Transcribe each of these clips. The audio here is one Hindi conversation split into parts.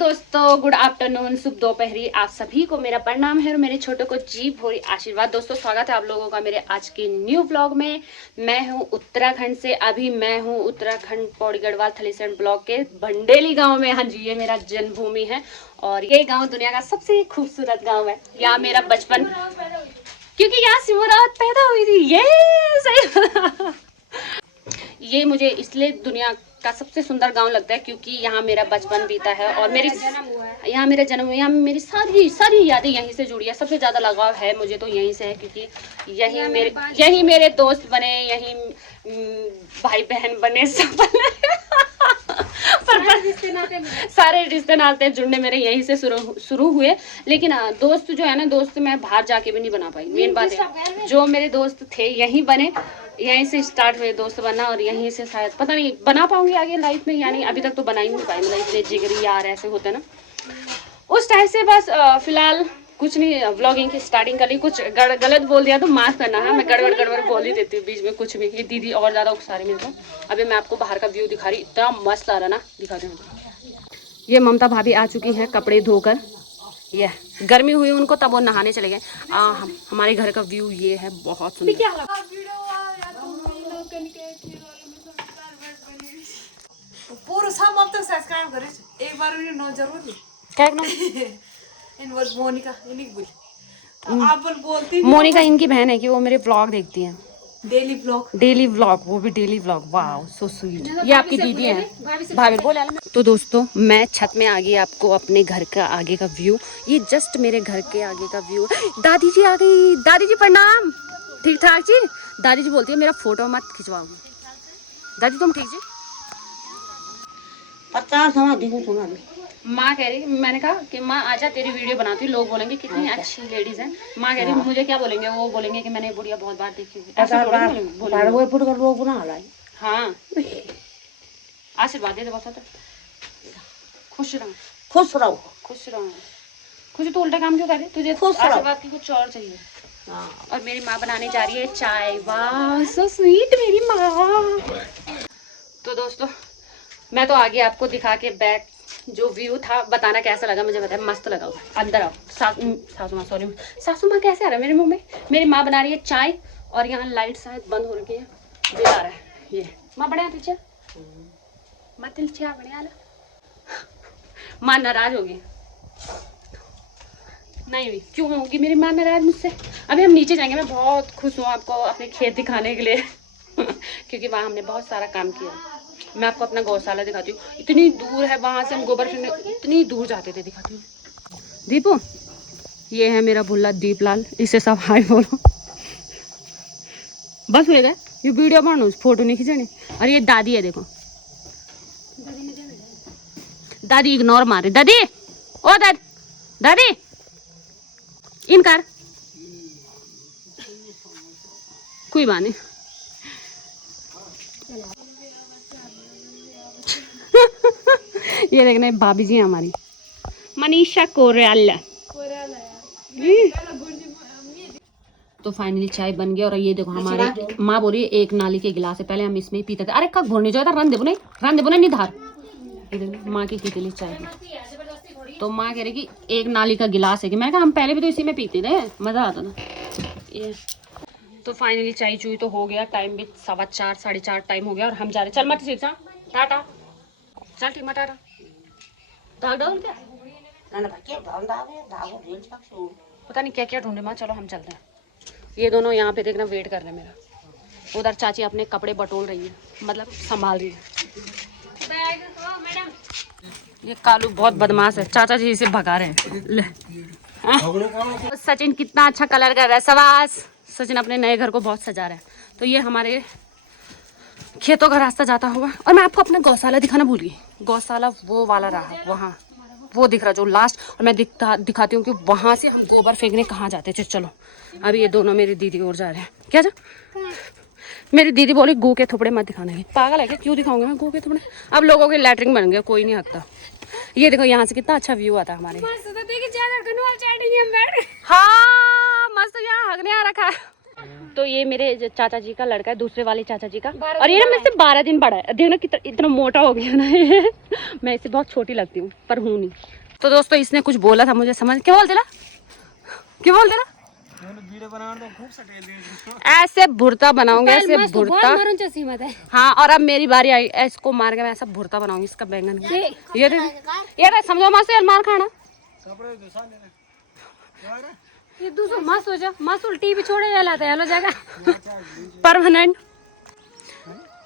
दोस्तों, गुड आफ्टरनून, शुभ दोपहरी। आप सभी को मेरा प्रणाम है और मेरे छोटों को जी भोरी आशीर्वाद। दोस्तों, स्वागत है आप लोगों का मेरे आज के न्यू व्लॉग में। मैं हूं उत्तराखंड से। अभी मैं हूं उत्तराखंड पौड़ी गढ़वाल थलीसैंण ब्लॉक के भंडेली गांव में। हाँ जी, ये मेरा जन्मभूमि है और ये गाँव दुनिया का सबसे खूबसूरत गाँव है। यहाँ मेरा बचपन, क्योंकि यहाँ सिमरावत पैदा हुई थी। ये सही ये मुझे इसलिए दुनिया का सबसे सुंदर गांव लगता है क्योंकि यहाँ मेरा बचपन बीता है और यहाँ मेरा जन्म हुआ। यहाँ मेरी सारी यादें यहीं से जुड़ी है। सबसे ज्यादा लगाव है मुझे तो यहीं से है क्योंकि यहीं मेरे दोस्त बने, यहीं भाई बहन बने, सब सारे रिश्ते नाते जुड़ने मेरे यहीं से शुरू हुए। लेकिन दोस्त जो है ना, दोस्त मैं बाहर जाके भी नहीं बना पाई। मेन बात है, जो मेरे दोस्त थे यहीं बने, यहीं से स्टार्ट हुए दोस्त बनना और यहीं से शायद पता नहीं बना पाऊंगी आगे लाइफ में, यानी अभी तक तो बना ही नहीं पाई। मतलब इतने जिगरी यार ऐसे होते ना उस टाइम से। बस फिलहाल कुछ नहीं, व्लॉगिंग की स्टार्टिंग कर ली। कुछ गलत बोल दिया तो माफ करना है, मैं गड़बड़ बोल ही देती हूँ बीच में कुछ भी। ये दीदी और ज्यादा उकसा रही मेरे को। अभी मैं आपको बाहर का व्यू दिखा रही, इतना मस्त आ रहा ना, दिखाते हैं। ये ममता भाभी आ चुकी हैं कपड़े धोकर। ये गर्मी हुई उनको तब वो नहाने चले गए। हमारे घर का व्यू ये है, बहुत सुंदर। पूरा सब अब तक सब्सक्राइब करे एक बार भी नो जरूर क्या नो इन वर्ड मोनिका इन्हीं बोल आप बोलती मोनिका इनकी बहन है कि वो मेरे व्लॉग देखती हैं, डेली व्लॉग, वो भी डेली व्लॉग। वाह सो स्वीट। ये आपकी दीदी है, भाभी बोला। तो दोस्तों, मैं छत में आ गई, आपको अपने घर का आगे का व्यू, ये जस्ट मेरे घर के आगे का व्यू। दादी जी आ गई। दादी जी प्रणाम। ठीक ठाक जी। दादी जी बोलती है मेरा फोटो मत खिंचवाओगी। दादी तुम ठीक जी? 50 सुना माँ कह रही, मैंने कहा कि माँ आजा तेरी वीडियो बनाती हूँ, लोग बोलेंगे कितनी अच्छी लेडीज है। माँ कह रही मुझे क्या बोलेंगे, वो बोलेंगे कि मैंने बुढ़िया बहुत बार देखी हुई। हाँ, आशीर्वाद दे दे बस। खुश रहो खुश रहो। खुश तो उल्टा काम क्यों कर रही? तुझे आशीर्वाद की कुछ और चाहिए। और मेरी माँ बनाने जा रही है चाय। वाह सो स्वीट मेरी माँ। तो दोस्तों, मैं तो आगे आपको दिखा के बैक जो व्यू था बताना कैसा लगा मुझे बताया। मस्त लगा होगा। अंदर आओ। सासू माँ कैसे आ रहा है मेरे मुंह में? मेरी माँ बना रही है चाय और यहाँ लाइट शायद बंद हो रही है, जला रहा है ये। माँ बढ़िया तिलचा माँ तिलचा बढ़िया। माँ नाराज होगी। नहीं हुई क्यों होगी मेरी माँ नाराज मुझसे? अभी हम नीचे जाएंगे। मैं बहुत खुश हूँ आपको अपने खेत दिखाने के लिए क्योंकि वहाँ हमने बहुत सारा काम किया। मैं आपको अपना गौशाला दिखाती हूँ। इतनी दूर है, वहां से हम गोबर फेंकने इतनी दूर जाते थे। दिखाती हूँ। दीपू, ये है मेरा भुल्ला दीपलाल, इसे सब हाय बोलो। बस हो गए, ये वीडियो बनाओ, फोटो नहीं खींचनी। और ये दादी है, देखो दादी इग्नोर मारे। दादी ओ दादी इनकार कोई बात नहीं। ये देखना भाभी जी हमारी मनीषा कोरियाला। तो फाइनली चाय बन गई और ये देखो हमारे माँ बोल रही है एक नाली के गिलास है, पहले हम इसमें ही पीते थे। अरे कब भोरने जाता रन देबो नहीं धार। माँ की केतली चाय तो माँ कह रही कि एक नाली का गिलास है कि मैं कहा हम पहले भी तो इसी में पीते थे, मजा आता था ये। तो फाइनली चाय चुई तो हो गया। टाइम भी 4:15 4:30 टाइम हो गया और हम जा रहे। चल मत सीख टाटा। चल ठीक मटारा क्या पता नहीं क्या क्या ढूंढे माँ। चलो हम चलते हैं। ये दोनों यहाँ पे देखना वेट कर रहे हैं मेरा। उधर चाची अपने कपड़े बटोर रही है, मतलब संभाल रही है। ये कालू बहुत बदमाश है, चाचा जी इसे भगा रहे हैं। सचिन कितना अच्छा कलर कर रहा है, सवास। सचिन अपने नए घर को बहुत सजा रहा है। तो ये हमारे खेतों का रास्ता जाता हुआ। और मैं आपको अपना गौशाला दिखाना भूल गई। गौशाला वो वाला रहा, वहाँ वो दिख रहा जो लास्ट। और मैं दिखाती हूँ कि वहां से हम गोबर फेंकने कहाँ जाते थे। चलो अभी ये दोनों मेरी दीदी और जा रहे हैं। क्या जा मेरी दीदी बोली गू के थोपड़े मत दिखाने की। पागल है क्या? क्यों दिखाऊंगे मैं गू के थोपड़े? अब लोगों के लैटरिन बन गया, कोई नहीं हकता। ये देखो यहाँ से कितना अच्छा व्यू आता है हमारे। हाँ मस्त, यहाँ हगने आ रखा है। दोस्तों ये मेरे चाचा जी का लड़का है, दूसरे वाले चाचा जी का, और ये ना मेरे से 12 दिन बड़ा है। देखना कितना इतना मोटा हो गया ना ये। मैं इससे बहुत छोटी लगती हूँ पर हूँ नहीं। तो दोस्तों इसने कुछ बोला था, मुझे समझ क्या बोल देना, क्या बोल देना, ऐसे भुरता बनाऊंगे, ऐसे भुरता। हाँ और अब मेरी बारी आई, इसको मार के मैं ऐसा भुरता बनाऊंगी इसका बैंगन का। ये समझो मासे मार खाना ये दूसरा मस्त हो जा, मस्त उल्टी भी छोड़े लाता है, हेलो जगह परमानेंट।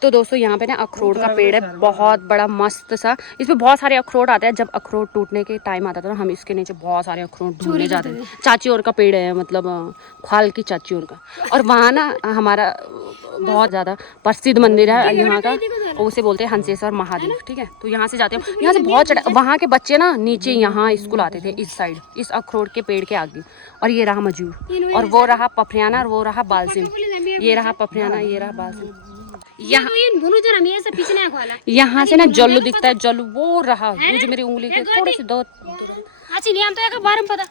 तो दोस्तों यहाँ पे ना अखरोट का पेड़ है बहुत बड़ा मस्त सा, इसमें बहुत सारे अखरोट आते हैं। जब अखरोट टूटने के टाइम आता था ना, हम इसके नीचे बहुत सारे अखरोट ढूंढने जाते थे। चाची और का पेड़ है, मतलब ख्वाल की चाची और का। और वहाँ ना हमारा बहुत ज़्यादा प्रसिद्ध मंदिर है यहाँ का, उसे बोलते हैं हंसेश्वर महादेव, ठीक है। तो यहाँ से जाते हैं, यहाँ से बहुत चढ़ा। वहाँ के बच्चे ना नीचे यहाँ स्कूल आते थे इस साइड, इस अखरोट के पेड़ के आगे। और ये रहा मजूर, और वो रहा पफरियाना, और वो रहा बालसिम। ये रहा पफरियाना, ये रहा बालसिम। यहाँ से ना जल्लू दिखता है, जल्लू वो रहा, वो जो मेरी उंगली के थोड़े से दो।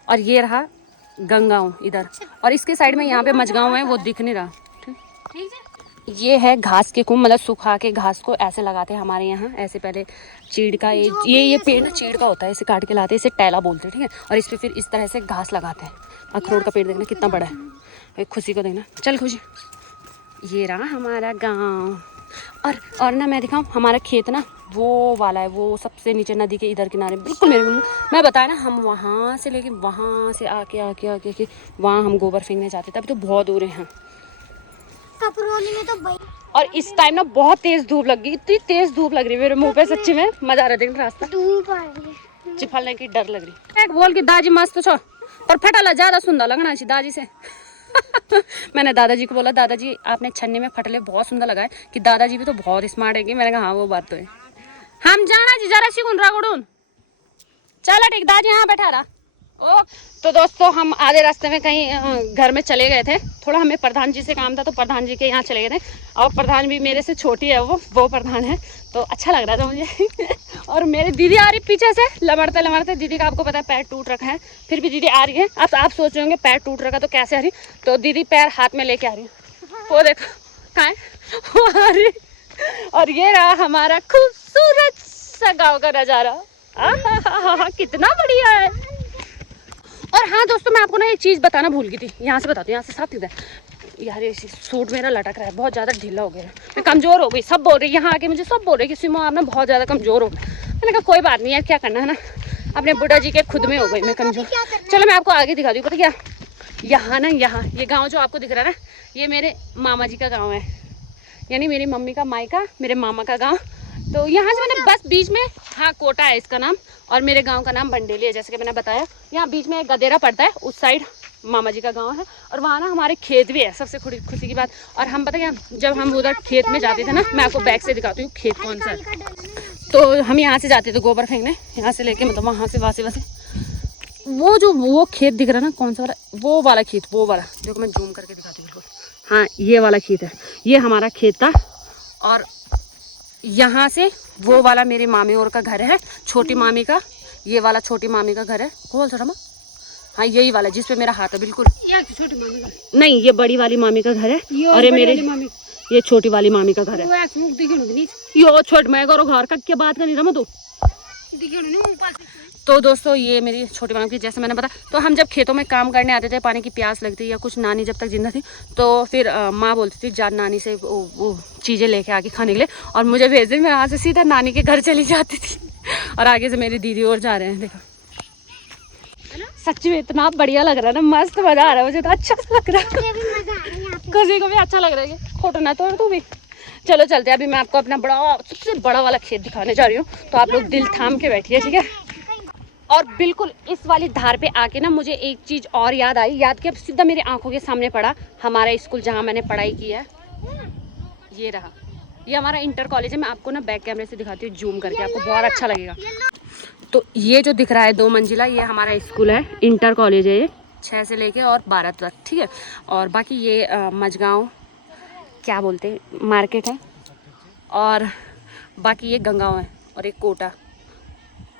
और ये रहा गंगाओं इधर, और इसके साइड में यहाँ पे मजगांव है, वो दिख नहीं रहा। ये है घास के कुम, मतलब सुखा के घास को ऐसे लगाते हैं हमारे यहाँ। ऐसे पहले चीड़ का ये पेड़ ना चीड़ का होता है, इसे काट के लाते हैं, इसे टैला बोलते हैं, ठीक है। और इस पे फिर इस तरह से घास लगाते हैं। अखरोट का पेड़ देखना कितना बड़ा है, खुशी को देखना। चल खुशी, ये रहा हमारा गांव। और ना मैं दिखाऊं, हमारा खेत ना वो वाला है, वो सबसे नीचे नदी के इधर किनारे बिल्कुल मेरे मैं बताया ना, हम वहाँ से लेके वहाँ से आके आके आके आके वहाँ हम गोबर फेंकने जाते थे। अभी तो बहुत दूर है। तो और इस टाइम ना बहुत तेज धूप लग गई, इतनी तेज धूप लग रही है मेरे मुंह पे, सच्ची में मजा आ रहा है देखने रास्ता चिपलने की डर लग रही। बोल के दादी मस्त छो पर फटाला ज्यादा सुंदर लगना चाहिए दादी से। मैंने दादाजी को बोला, दादाजी आपने छन्ने में फटले बहुत सुंदर लगा है, कि दादाजी भी तो बहुत स्मार्ट है। कि मैंने कहा हाँ वो बात तो है। हम जाना जी जरा शिकुन रागुड़ून, चला ठीक दादी यहाँ बैठा रहा। ओ तो दोस्तों हम आधे रास्ते में कहीं घर में चले गए थे, थोड़ा हमें प्रधान जी से काम था, तो प्रधान जी के यहाँ चले गए थे। और प्रधान भी मेरे से छोटी है, वो प्रधान है, तो अच्छा लग रहा था मुझे। और मेरी दीदी आ रही पीछे से लमड़ते लमड़ते। दीदी का आपको पता है पैर टूट रखा है, फिर भी दीदी आ रही है। अब आप सोच रहे होंगे पैर टूट रखा तो कैसे आ रही, तो दीदी पैर हाथ में लेके आ रही है, वो देखो कहाँ है वो आ रही। और ये रहा हमारा खूबसूरत सा गाँव का नज़ारा, कितना बढ़िया है। और हाँ दोस्तों मैं आपको ना एक चीज़ बताना भूल गई थी, यहाँ से बताती हूँ, यहाँ से साफ दिखता है यार। ये सूट मेरा लटक रहा है, बहुत ज़्यादा ढीला हो गया है, मैं कमज़ोर हो गई। सब बोल रही है यहाँ आके, मुझे सब बोल रहे कि सिमो आप ना बहुत ज़्यादा कमज़ोर हो। मैंने कहा कोई बात नहीं यार, क्या करना है ना, अपने बुढ़ा जी के खुद में हो गई मैं कमज़ोर। चलो मैं आपको आगे दिखा दूँ। पता क्या, यहाँ ना यहाँ ये गाँव जो आपको दिख रहा है ना, ये मेरे मामा जी का गाँव है, यानी मेरी मम्मी का मायका, मेरे मामा का गाँव। तो यहाँ से मैंने बस बीच में, हाँ कोटा है इसका नाम, और मेरे गांव का नाम बंडेली है, जैसे कि मैंने बताया। यहाँ बीच में एक गदेरा पड़ता है, उस साइड मामा जी का गांव है, और वहाँ ना हमारे खेत भी है, सबसे खुशी की बात। और हम पता क्या, जब हम उधर खेत में जाते थे ना, मैं आपको बैक से दिखाती हूँ खेत कौन सा है। तो हम यहाँ से जाते थे गोबर फेंकने, यहाँ से लेके मतलब वहाँ से वो जो वो खेत दिख रहा है ना, कौन सा वाला, वो वाला खेत, वो वाला जो मैं जूम करके दिखाती हूँ बिल्कुल, हाँ ये वाला खेत है, ये हमारा खेत था। और यहाँ से वो वाला मेरी मामी और का घर है, छोटी मामी का, ये वाला छोटी मामी का घर है, बोल थोड़ा माँ, हाँ यही वाला जिसपे मेरा हाथ है बिल्कुल। छोटी मामी का नहीं, ये बड़ी वाली मामी का घर है, और ये मेरे ये छोटी वाली मामी का घर है। यो छोट मैं करो घर का क्या बात करनी रहा तो। तो दोस्तों ये मेरी छोटी मामी की, जैसे मैंने बताया, तो हम जब खेतों में काम करने आते थे, पानी की प्यास लगती या कुछ, नानी जब तक जिंदा थी, तो फिर माँ बोलती थी जा नानी से वो चीज़ें लेके आके खाने के लिए, और मुझे भेज दे। मैं यहाँ से सीधा नानी के घर चली जाती थी, और आगे से मेरी दीदी और जा रहे हैं। देखो सच्ची में इतना बढ़िया लग रहा है ना, मस्त मजा आ रहा है मुझे, तो अच्छा लग रहा है, किसी को भी अच्छा लग रहा है। फोटो ना तो तू भी चलो चलते हैं। अभी मैं आपको अपना बड़ा सबसे बड़ा वाला खेत दिखाने जा रही हूँ, तो आप लोग दिल थाम के बैठिए, ठीक है। और बिल्कुल इस वाली धार पे आके ना मुझे एक चीज़ और याद आई, याद कि अब सीधा मेरी आंखों के सामने पड़ा हमारा स्कूल जहाँ मैंने पढ़ाई की है। ये रहा, ये हमारा इंटर कॉलेज है। मैं आपको ना बैक कैमरे से दिखाती हूँ जूम करके, आपको बहुत अच्छा लगेगा। तो ये जो दिख रहा है 2 मंजिला, ये हमारा स्कूल है, इंटर कॉलेज है ये, 6 से लेके और 12 तक, ठीक है। और बाकी ये मजगांव क्या बोलते हैं मार्केट है, और बाकी ये गंगांव है, और एक कोटा,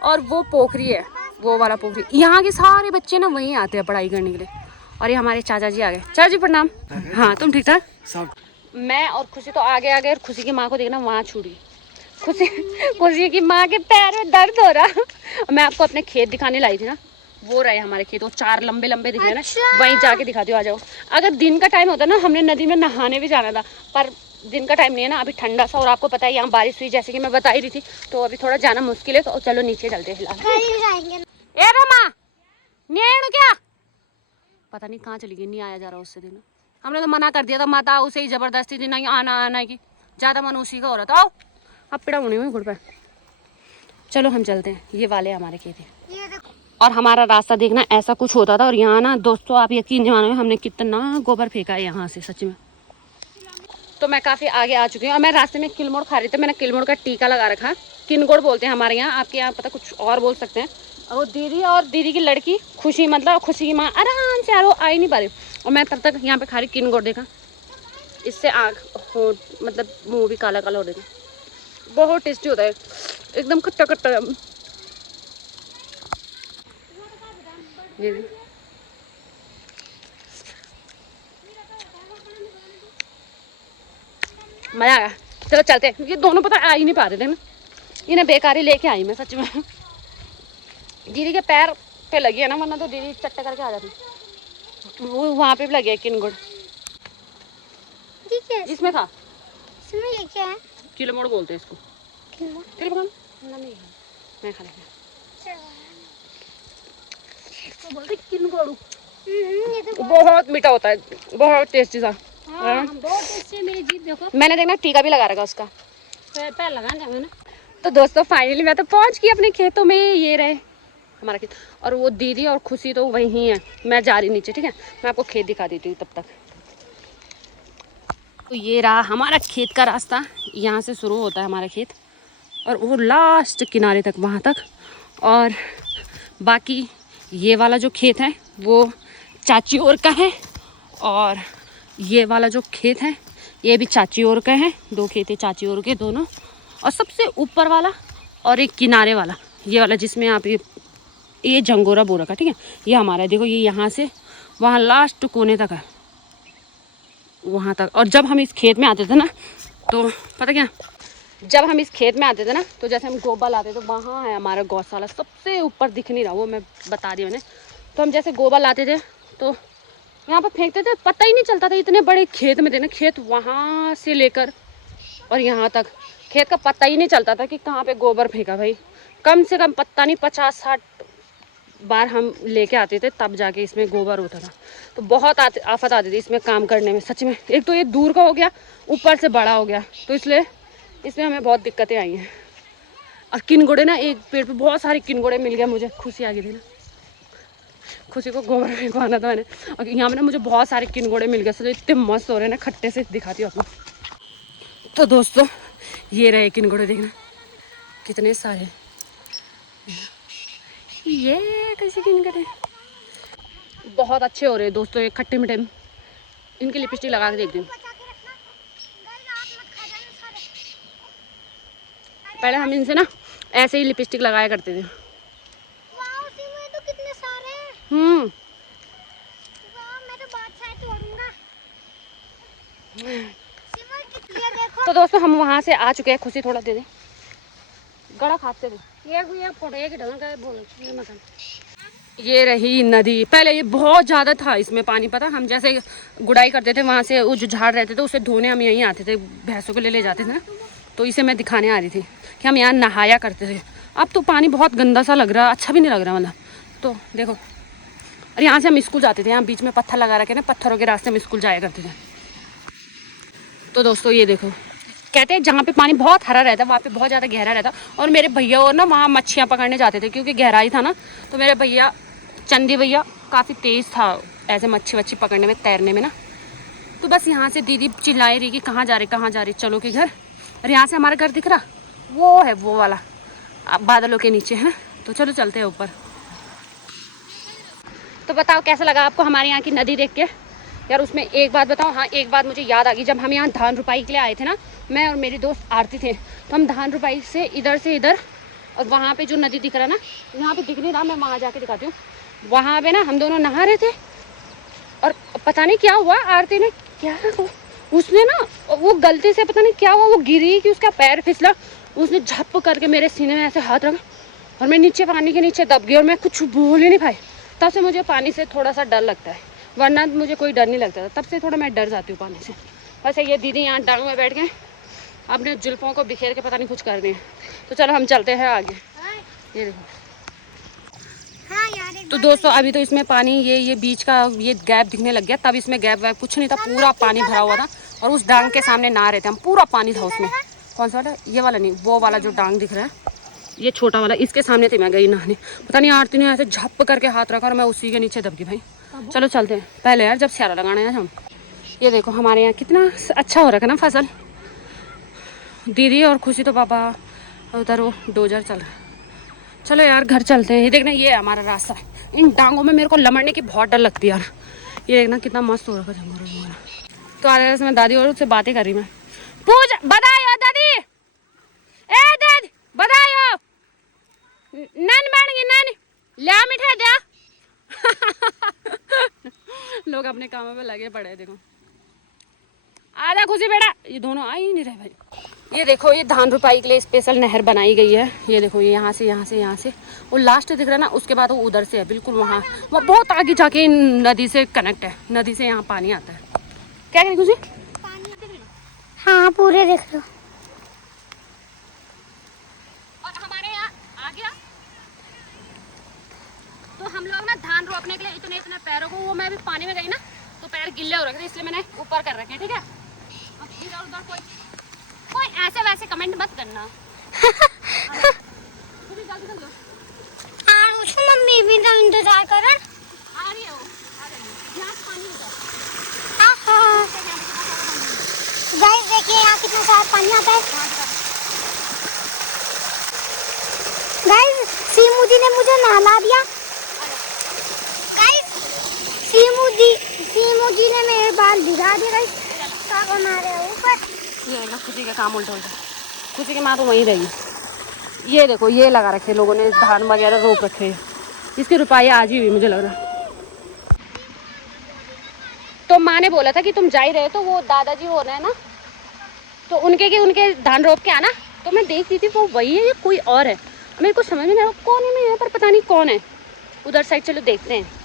और वो पोखरी है, वो वाला पोखरी। यहाँ के सारे बच्चे ना वहीं आते हैं पढ़ाई करने के लिए, और ये हमारे चाचा जी आ गए। चाचा जी प्रणाम। हाँ तुम ठीक ठाक? सब मैं और खुशी तो आगे आगे, और खुशी की माँ को देखना वहाँ छुड़ी। खुशी की माँ के पैर में दर्द हो रहा। मैं आपको अपने खेत दिखाने लाई थी ना, वो रहे हमारे खेत, वो 4 लंबे लंबे दिख रहे हैं ना, वहीं जाके दिखाती हूँ, आ जाओ। अगर दिन का टाइम होता ना, हमने नदी में नहाने भी जाना था, पर दिन का टाइम नहीं है ना, अभी ठंडा सा, और आपको पता है यहाँ बारिश हुई जैसे कि मैं बता ही रही थी, तो अभी थोड़ा जाना मुश्किल है। तो चलो नीचे चलते हैं फिलहाल। ए रमा, नहीं आया क्या? पता नहीं कहाँ चली गई, नहीं आया जा रहा उससे दिन। हमने तो मना कर दिया था, माता उसे ही जबरदस्ती थी, नहीं आना आना की, ज़्यादा मन उसी का हो रहा था। आओ अब पिड़ा होनी हुई गुड़ पे। चलो हम चलते हैं, ये वाले हमारे खेत हैं। और हमारा रास्ता देखना ऐसा कुछ होता था, और यहाँ ना दोस्तों आप यकीन नहीं मानोगे, हमने कितना गोबर फेंका है यहाँ से, सच में। तो मैं काफ़ी आगे आ चुकी हूँ, और मैं रास्ते में किलमोड़ खा रही थी, मैंने किलमोड़ का टीका लगा रखा, किनगोड़ बोलते हैं हमारे यहाँ, आपके यहाँ पता कुछ और बोल सकते हैं। और वो दीदी और दीदी की लड़की खुशी, मतलब खुशी की माँ आराम से यार वो आ ही नहीं पा रही, और मैं तब तक यहाँ पे खा रही किनगोड़। देखा इससे आँख हो, मतलब मुँह भी काला काला हो रहा था। बहुत टेस्टी होता है, एकदम खट्टा खट्टा। ये मजा आया। चलो चलते हैं, ये दोनों पता आ ही नहीं पा रहे थे ना, इन्हें बेकारी लेके आई मैं सच में। दीदी के पैर पे लगी है ना, वरना तो दीदी चट्टे करके आ जाती। वो वहाँ पे भी लगी है किनगुड़, इसमें था, किलोमोड़ बोलते हैं इसको। किलोमोड़ मैं खा लेंगे, तो बोलते किनगोड़ू। बहुत मीठा होता है, बहुत टेस्टी सा। बहुत टेस्टी, मेरी जीभ देखो। मैंने देखना टीका भी लगा रखा उसका, पैर लगाना है ना। तो दोस्तों फाइनली मैं तो पहुंच गई अपने खेतों में। ये रहे हमारा खेत, और वो दीदी और खुशी तो वहीं है। मैं जा रही नीचे, ठीक है, मैं आपको खेत दिखा देती हूँ तब तक। तो ये रहा हमारा खेत का रास्ता, यहाँ से शुरू होता है हमारा खेत, और वो लास्ट किनारे तक वहाँ तक। और बाकी ये वाला जो खेत है वो चाची और का है, और ये वाला जो खेत है ये भी चाची और का है। 2 खेत है चाची और के दोनों, और सबसे ऊपर वाला और एक किनारे वाला, ये वाला जिसमें आप ये झंगोरा बो रखा, ठीक है, ये हमारा है। देखो ये यहाँ से वहाँ लास्ट कोने तक है, वहाँ तक। और जब हम इस खेत में आते थे ना, तो पता क्या, जब हम इस खेत में आते थे ना, तो जैसे हम गोबर लाते थे, तो वहाँ है हमारा गौशाला, सबसे ऊपर दिख नहीं रहा, वो मैं बता दी मैंने। तो हम जैसे गोबर लाते थे तो यहाँ पर फेंकते थे, पता ही नहीं चलता था, इतने बड़े खेत में थे ना, खेत वहाँ से लेकर और यहाँ तक खेत का पता ही नहीं चलता था कि कहाँ पे गोबर फेंका। भाई कम से कम पता नहीं 50-60 बार हम लेके आते थे, तब जाके इसमें गोबर होता था। तो बहुत आफत आती थी इसमें काम करने में, सच में। एक तो ये दूर का हो गया, ऊपर से बड़ा हो गया, तो इसलिए इसमें हमें बहुत दिक्कतें आई हैं। और किनगोड़े ना, एक पेड़ पे बहुत सारे किनगोड़े मिल गए मुझे, खुशी आ गई थी ना, खुशी को गोबर फेंकवाना था मैंने, और यहाँ पे ना मुझे बहुत सारे किनगोड़े मिल गए, तो इतने मस्त हो रहे हैं ना, खट्टे से दिखाती हूँ आपको। तो दोस्तों ये रहे किनगोड़े, देखना कितने सारे, ये कैसे किनगोड़े बहुत अच्छे हो रहे हैं दोस्तों, ये खट्टे मीठे। इनकी लिपस्टिक लगा के देखती हूँ। पहले हम इनसे ना ऐसे ही लिपस्टिक लगाया करते थे। तो दोस्तों हम वहाँ से आ चुके हैं। खुशी थोड़ा दे दे, गड़ा खाते थे। ये रही नदी, पहले ये बहुत ज़्यादा था इसमें पानी, पता, हम जैसे गुड़ाई करते थे वहाँ से, वो जो झाड़ रहते थे उसे धोने हम यहीं आते थे, भैंसों को ले जाते थे ना, तो इसे मैं दिखाने आ रही थी कि हम यहाँ नहाया करते थे। अब तो पानी बहुत गंदा सा लग रहा, अच्छा भी नहीं लग रहा मतलब। तो देखो, और यहाँ से हम स्कूल जाते थे, यहाँ बीच में पत्थर लगा रखे ना, पत्थरों के रास्ते हम स्कूल जाया करते थे। तो दोस्तों ये देखो, कहते हैं जहाँ पे पानी बहुत हरा रहता है वहाँ पे बहुत ज़्यादा गहरा रहता। और मेरे भैया और ना वहाँ मच्छियाँ पकड़ने जाते थे, क्योंकि गहराई था ना, तो मेरे भैया चंदी भैया काफ़ी तेज़ था ऐसे मच्छी वच्छी पकड़ने में, तैरने में ना। तो बस यहाँ से दीदी चिल्लाई रही कि कहाँ जा रही, चलो कि घर। और यहाँ से हमारा घर दिख रहा, वो है वो वाला, बादलों के नीचे है। तो चलो चलते हैं ऊपर। तो बताओ कैसा लगा आपको हमारे यहाँ की नदी देख के यार। उसमें एक बात बताऊँ, हाँ एक बात मुझे याद आ गई, जब हम यहाँ धान रुपाई के लिए आए थे ना, मैं और मेरी दोस्त आरती थे, तो हम धान रुपाई से इधर और वहाँ पे जो नदी दिख रहा ना, यहाँ पे दिख नहीं रहा, मैं वहाँ जाके दिखाती हूँ। वहाँ पे ना हम दोनों नहा रहे थे, और पता नहीं क्या हुआ, आरती ने क्या उसने ना वो गलती से पता नहीं क्या हुआ, वो गिरी कि उसका पैर फिसला, उसने झप करके मेरे सीने में ऐसे हाथ रखा और मैं नीचे पानी के नीचे दब गई और मैं कुछ बोल ही नहीं पाई। तब से मुझे पानी से थोड़ा सा डर लगता है, वरना मुझे कोई डर नहीं लगता था, तब से थोड़ा मैं डर जाती हूँ पानी से। वैसे ये दीदी यहाँ डांग में बैठ गए अपने जुल्फों को बिखेर के पता नहीं कुछ कर रही हैं। तो चलो हम चलते हैं आगे। ये देखो तो दोस्तों अभी तो इसमें पानी ये बीच का ये गैप दिखने लग गया, तब इसमें गैप वैप कुछ नहीं था, पूरा पानी भरा हुआ था और उस डांग के सामने नहा रहे थे हम, पूरा पानी था उसमें। कौन सा वाला? ये वाला नहीं, वो वाला जो डांग दिख रहा है ये छोटा वाला, इसके सामने थी मैं गई नहाने। पता नहीं आरती ने ऐसे झप करके हाथ रखा और मैं उसी के नीचे दब गई भाई। चलो चलते हैं पहले यार, जब स्यारा लगाना है हम। ये देखो हमारे यहाँ कितना अच्छा हो रखा है ना फसल। दीदी और खुशी तो पापा उधर वो डोजर चल रहा है। चलो यार घर चलते हैं। ये देखना ये है हमारा रास्ता। इन डांगों में मेरे को लमड़ने की बहुत डर लगती है यार। ये देखना कितना मस्त हो रखा है जंगल। तो आ रहा मैं दादी और उससे बातें कर रही मैं। पूछ बधाई दादी, ए दादी बधाई नन बन गई नन, ल्या मिठाई दिया। लोग अपने कामों में लगे पड़े। देखो आजा खुशी बेटा, ये दोनों आ ही नहीं रहे भाई। ये देखो ये धान रुपाई के लिए स्पेशल नहर बनाई गई है। ये देखो ये यहाँ से वो लास्ट दिख रहा है ना, उसके बाद वो उधर से है बिल्कुल वहाँ बहुत आगे जाके नदी से कनेक्ट है। नदी से यहाँ पानी आता है। क्या करें खुशी? हाँ पूरे देख लो। और हमारे यहाँ आ गया तो हम लोग ना धान रोपने के लिए इतने पैरों को, वो मैं अभी पानी में गई ना तो पैर गिल्ले हो रखे थे, इसलिए मैंने ऊपर कर रखे। ठीक है, अब इधर उधर कोई ऐसे वैसे कमेंट मत करना। मम्मी भी तो इंतजार कर आ रही है वो, आ रही है। यहाँ पानी उधर। गाइस देखिए यहाँ कितना सारा पानी आता है। गाइस सीमू जी ने मुझे नहला दिया। गाइस सीमू जी ने मेरे बाल भिगा दिए। गाइस पापा मारे ऊपर। ये खुशी का काम उल्टा उल्टा। खुशी की माँ तो वहीं रही। ये देखो ये लगा रखे लोगों ने, धान वगैरह रोक रखे हैं। इसकी रुपये आज ही हुई मुझे लग रहा। तो माँ ने बोला था कि तुम जा ही रहे, तो वो दादाजी हो रहे हैं ना, तो उनके धान रोप के आना। तो मैं देख रही थी वो वही है या कोई और है, मेरे को समझ में नहीं आ रहा कौन है। मैं यहाँ पर पता नहीं कौन है। उधर साइड चलो देखते हैं।